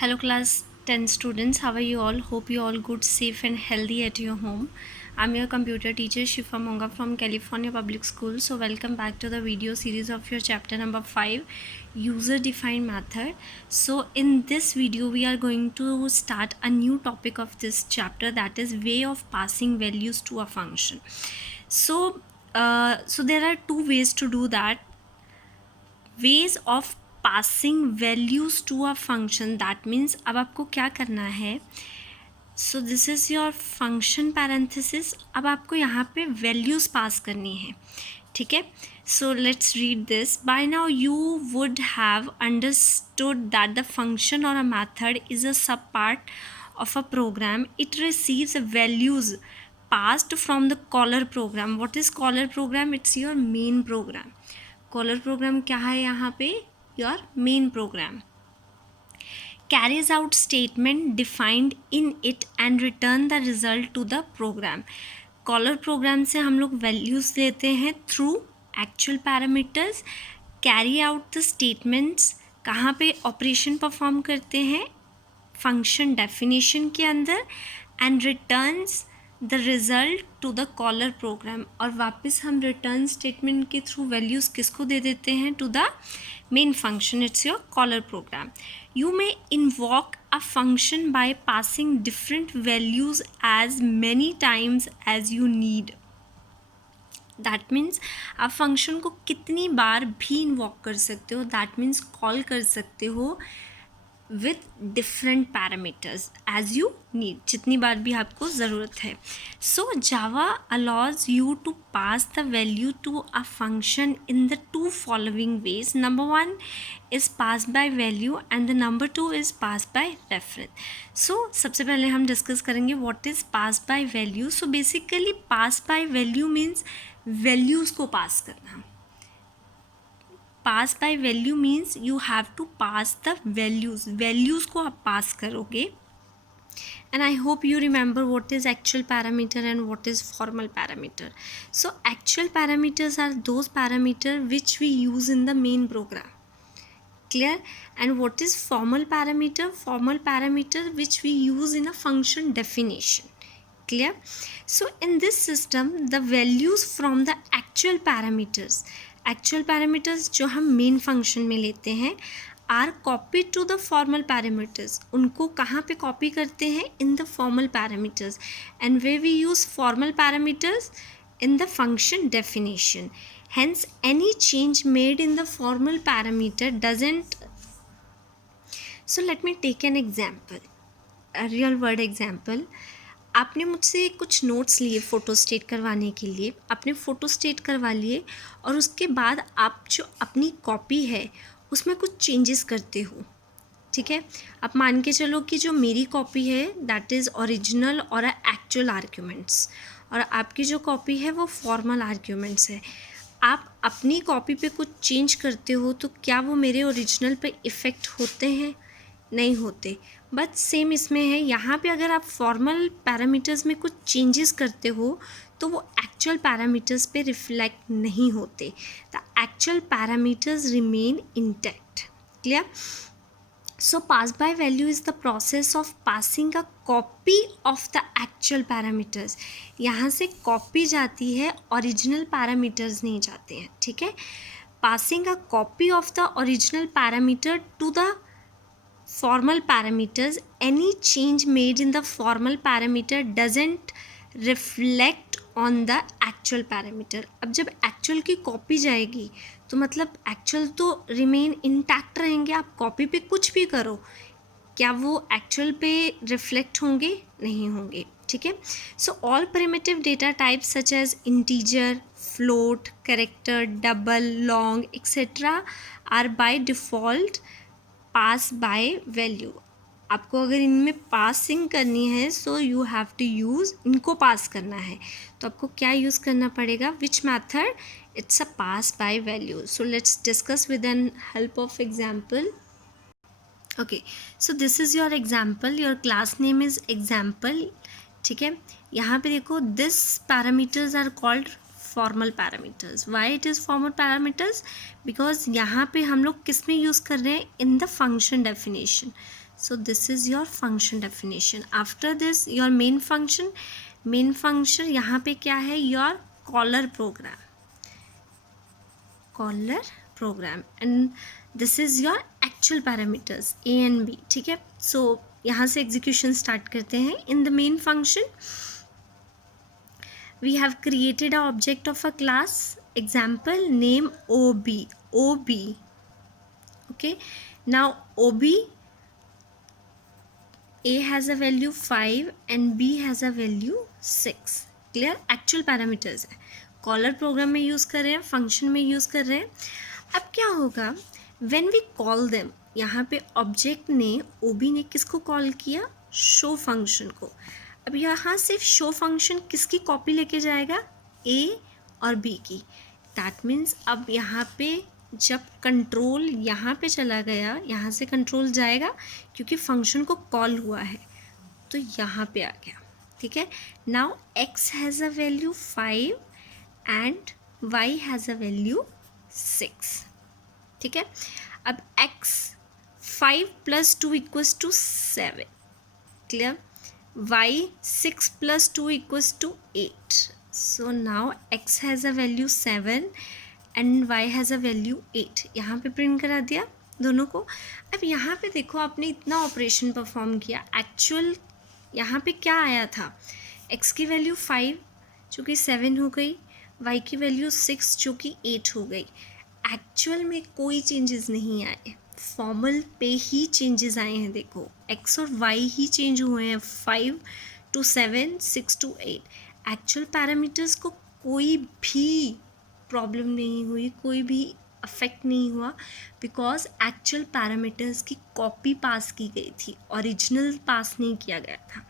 Hello class 10 students, how are you all? Hope you all good, safe and healthy at your home. I'm your computer teacher Shifa Monga from California Public School. So welcome back to the video series of your chapter number 5, user defined method. So in this video we are going to start a new topic of this chapter, that is way of passing values to a function. So there are two ways to do that. Ways of passing values to a function, that means अब आपको क्या करना है. So this is your function parenthesis. अब आपको यहाँ पे values पास करनी है, ठीक है. So let's read this. By now you would have understood that the function और a method is a sub part of a program. It receives values passed from the caller program. What is caller program? It's your main program. Caller program क्या है यहाँ पे? Your main program. Carries out statement defined in it and return the result to the program. Caller program से हम लोग वैल्यूज़ लेते हैं through actual parameters. Carry out the statements कहाँ पे ऑपरेशन परफॉर्म करते हैं? फंक्शन डेफिनेशन के अंदर. And returns the result to the caller program. और वापस हम रिटर्न स्टेटमेंट के थ्रू वैल्यूज़ किसको दे देते हैं? To the main function. It's your caller program. You may invoke a function by passing different values as many times as you need. That means आप function को कितनी बार भी इन्वॉक कर सकते हो, दैट मीन्स कॉल कर सकते हो with different parameters as you need, जितनी बार भी आपको ज़रूरत है. So Java allows you to pass the value to a function in the two following ways. Number one is pass by value and the number two is pass by reference. So सबसे पहले हम discuss करेंगे what is pass by value. So basically pass by value means values को pass करना. Pass by value means you have to pass the values को आप pass करोगे. And I hope you remember what is actual parameter and what is formal parameter. So actual parameters are those parameter which we use in the main program. Clear? And what is formal parameter? Formal parameter which we use in a function definition. Clear? So in this system the values from the actual parameters जो हम main function में लेते हैं are copy to the formal parameters. उनको कहाँ पे copy करते हैं? In the formal parameters. And way we use formal parameters in the function definition. Hence any change made in the formal parameter doesn't. So let me take an example, a real world example. आपने मुझसे कुछ notes लिए photo state करवाने के लिए. आपने photo state करवा लिए और उसके बाद आप जो अपनी कॉपी है उसमें कुछ चेंजेस करते हो, ठीक है. आप मान के चलो कि जो मेरी कॉपी है दैट इज़ ओरिजिनल और एक्चुअल आर्ग्यूमेंट्स और आपकी जो कॉपी है वो फॉर्मल आर्ग्यूमेंट्स है. आप अपनी कॉपी पे कुछ चेंज करते हो तो क्या वो मेरे ओरिजिनल पे इफ़ेक्ट होते हैं? नहीं होते. बट सेम इसमें है. यहाँ पे अगर आप फॉर्मल पैरामीटर्स में कुछ चेंजेस करते हो तो वो एक्चुअल पैरामीटर्स पे रिफ्लेक्ट नहीं होते. The actual parameters remain intact. Clear? So pass by value is the process of passing a copy of the actual parameters. यहाँ से कॉपी जाती है, ओरिजिनल पैरामीटर्स नहीं जाते हैं, ठीक है. Passing a copy of the original parameter to the formal parameters. Any change made in the formal parameter doesn't reflect on the actual parameter. अब जब एक्चुअल की कॉपी जाएगी तो मतलब एक्चुअल तो रिमेन इंटैक्ट रहेंगे. आप कॉपी पे कुछ भी करो, क्या वो एक्चुअल पे रिफ्लेक्ट होंगे? नहीं होंगे, ठीक है. So all primitive data types such as integer, float, character, double, long etcetera are by default pass by value. आपको अगर इनमें पासिंग करनी है so you have to use, इनको पास करना है तो आपको क्या यूज़ करना पड़ेगा? Which method? It's a pass by value. So let's discuss with an help of example. Okay, so this is your example. Your class name is example, ठीक है. यहाँ पे देखो, this parameters are called formal parameters. Why it is formal parameters? Because यहाँ पे हम लोग किस में यूज़ कर रहे हैं? In the function definition. So this is your function definition. After this your main function. Main function यहाँ पे क्या है, your caller program and this is your actual parameters A and B. ठीक है, सो यहाँ से एग्जीक्यूशन स्टार्ट करते हैं. In the main function we have created a object of a class, example name OB. Okay, now OB, A has a value 5 and B has a value 6. Clear, actual parameters है. Collar programme में use कर रहे हैं, function में use कर रहे हैं. अब क्या होगा, व्हेन वी कॉल देम, यहाँ पे ऑब्जेक्ट ने OB ने किसको कॉल किया, शो फंक्शन को. अब यहाँ सिर्फ शो फंक्शन किसकी कॉपी लेके जाएगा, A और B की. दैट मीन्स अब यहाँ पे जब कंट्रोल यहाँ पे चला गया, यहाँ से कंट्रोल जाएगा क्योंकि फंक्शन को कॉल हुआ है, तो यहाँ पे आ गया. ठीक है, now x has a value 5 and y has a value 6. ठीक है, अब x 5 + 2 = 7. Clear, y 6 + 2 = 8. So now x has a value 7 and y has a value 8. यहाँ पे प्रिंट करा दिया दोनों को. अब यहाँ पे देखो, आपने इतना ऑपरेशन परफॉर्म किया, एक्चुअल यहाँ पे क्या आया था, x की वैल्यू 5 जो कि 7 हो गई, y की वैल्यू 6 जो कि 8 हो गई. एक्चुअल में कोई चेंजेस नहीं आए, फॉर्मल पे ही चेंजेस आए हैं. देखो x और y ही चेंज हुए हैं, 5 to 7, 6 to 8. एक्चुअल पैरामीटर्स को कोई भी प्रॉब्लम नहीं हुई, कोई भी अफेक्ट नहीं हुआ, बिकॉज एक्चुअल पैरामीटर्स की कॉपी पास की गई थी, ओरिजिनल पास नहीं किया गया था.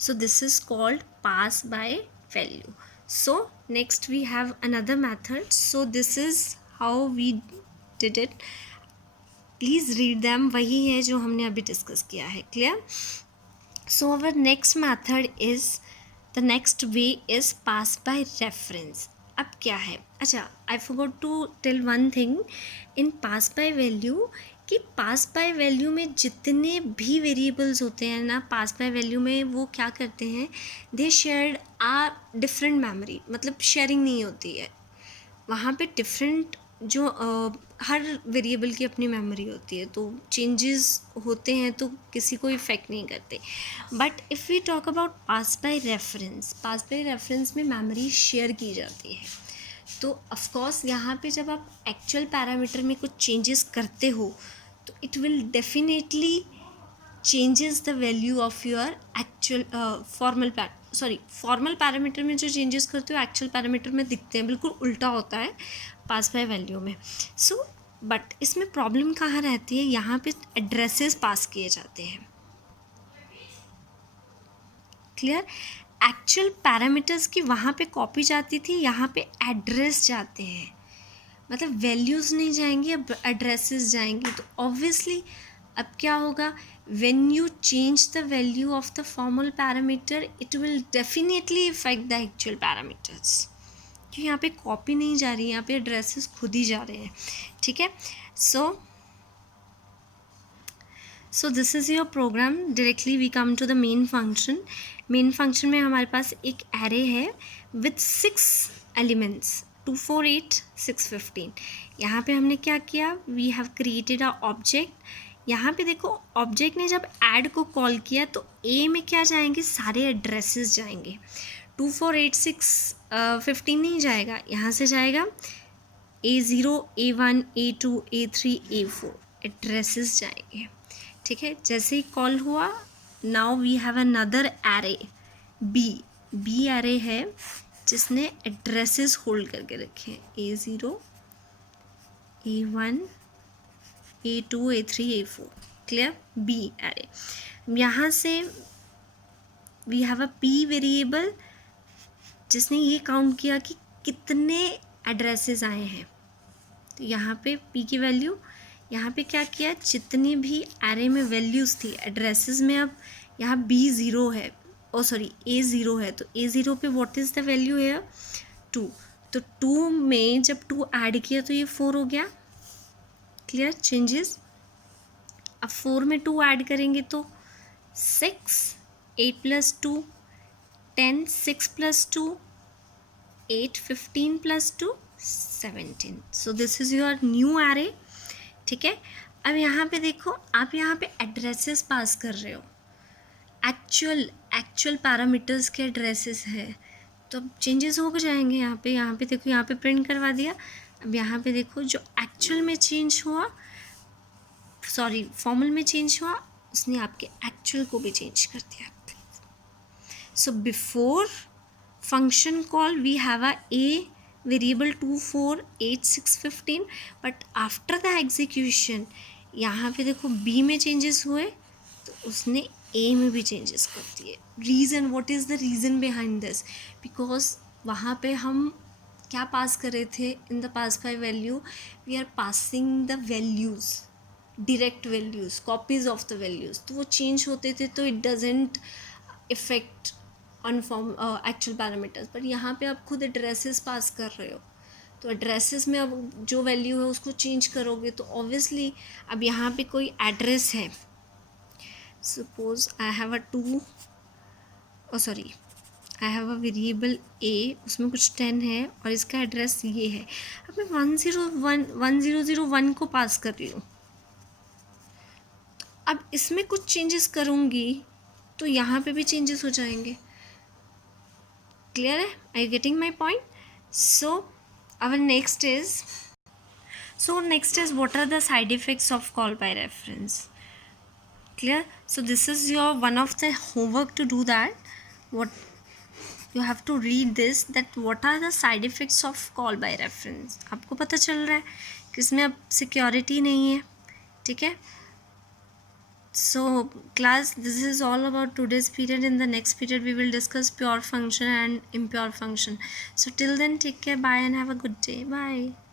So this is called pass by value. So next we have another method. So this is how we did it. Please read them, वही है जो हमने अभी डिस्कस किया है. Clear. So our next method is, the next way is pass by reference. अब क्या है, अच्छा I forgot to tell one thing in pass by value, कि पास बाय वैल्यू में जितने भी वेरिएबल्स होते हैं ना, पास बाय वैल्यू में वो क्या करते हैं, they shared a different memory. मतलब शेयरिंग नहीं होती है वहाँ पे, डिफरेंट जो हर वेरिएबल की अपनी मेमोरी होती है, तो चेंजेस होते हैं तो किसी को इफ़ेक्ट नहीं करते. But if we talk about pass by reference, pass by reference में मेमोरी शेयर की जाती है. तो ऑफकोर्स यहाँ पे जब आप एक्चुअल पैरामीटर में कुछ चेंजेस करते हो तो it will definitely changes the value of your actual formal parameter में जो चेंजेस करते हो एक्चुअल पैरामीटर में दिखते हैं, बिल्कुल उल्टा होता है पास बाय वैल्यू में. सो बट इसमें प्रॉब्लम कहाँ रहती है, यहाँ पे एड्रेसेस पास किए जाते हैं. क्लियर, एक्चुअल पैरामीटर्स की वहाँ पे कॉपी जाती थी, यहाँ पे एड्रेस जाते हैं. मतलब वैल्यूज़ नहीं जाएंगी, अब एड्रेसेस जाएंगी. तो ऑब्वियसली अब क्या होगा, when you change the value of the formal parameter it will definitely affect the actual parameters. क्योंकि यहाँ पे कॉपी नहीं जा रही है, यहाँ पे एड्रेसेस खुद ही जा रहे हैं. ठीक है, so this is your program. Directly we come to the main function. Main function में हमारे पास एक एरे है विथ 6 एलिमेंट्स, 2 4 8 6 15. यहाँ पे हमने क्या किया, we have created a object. यहाँ पे देखो ऑब्जेक्ट ने जब ऐड को कॉल किया तो ए में क्या जाएंगे, सारे एड्रेसेस जाएंगे. 2 4 8 6 15 नहीं जाएगा, यहाँ से जाएगा A0 A1 A2 A3 A4 addresses जाएंगे. ठीक है, जैसे ही कॉल हुआ, now we have another array B array है जिसने एड्रेसेस होल्ड करके रखे हैं, A0 A1 A2 A3 A4. Clear, B array. यहाँ से we have a P variable जिसने ये काउंट किया कि कितने एड्रेसेस आए हैं. तो यहाँ पे पी की वैल्यू, यहाँ पे क्या किया, जितनी भी एरे में वैल्यूज़ थी एड्रेसेस में, अब यहाँ B0 है, A0 है, तो A0 पे व्हाट इज़ द वैल्यू है 2. तो 2 में जब 2 ऐड किया तो ये 4 हो गया. Clear, changes. अब 4 में 2 ऐड करेंगे तो 6, 8 plus 2 10, 6 plus 2 8, 15 plus 2 17. So this is your new array. ठीक है. अब यहाँ पे देखो, आप यहाँ पे एड्रेसेस पास कर रहे हो, एक्चुअल पैरामीटर्स के एड्रेसेस है, तो अब चेंजेस हो जाएंगे. यहाँ पे देखो, यहाँ पे प्रिंट करवा दिया. अब यहाँ पे देखो, जो एक्चुअल में चेंज हुआ, सॉरी फॉर्मल में चेंज हुआ, उसने आपके एक्चुअल को भी चेंज कर दिया. So before function call we have a variable 2, 4, 8, 6, 15, but after the execution यहाँ पे देखो b में changes हुए तो उसने a में भी changes कर दिए. reason, what is the reason behind this? because वहाँ पे हम क्या पास कर रहे थे in the pass by value, we are passing the values, direct values, copies of the values. तो वो change होते थे तो it doesn't affect on form actual parameters. But यहाँ पे आप खुद एड्रेसेस पास कर रहे हो, तो एड्रेसेस में अब जो वैल्यू है उसको चेंज करोगे तो ऑब्वियसली अब यहाँ पे कोई एड्रेस है. Suppose I have a 2, sorry I have a variable A, उसमें कुछ 10 है और इसका एड्रेस ये है. अब मैं 1001 को पास कर रही हूँ. अब इसमें कुछ चेंजेस करूँगी तो यहाँ पे भी चेंजेस हो जाएंगे. Clear? Are you getting my point? So next is what are the side effects of call by reference? Clear? So this is your one of the homework to do that. What you have to read this, that what are the side effects of call by reference. आपको पता चल रहा है कि इसमें अब security नहीं है. ठीक है. So class, this is all about today's period. In the next period we will discuss pure function and impure function. So till then, take care, bye and have a good day. Bye.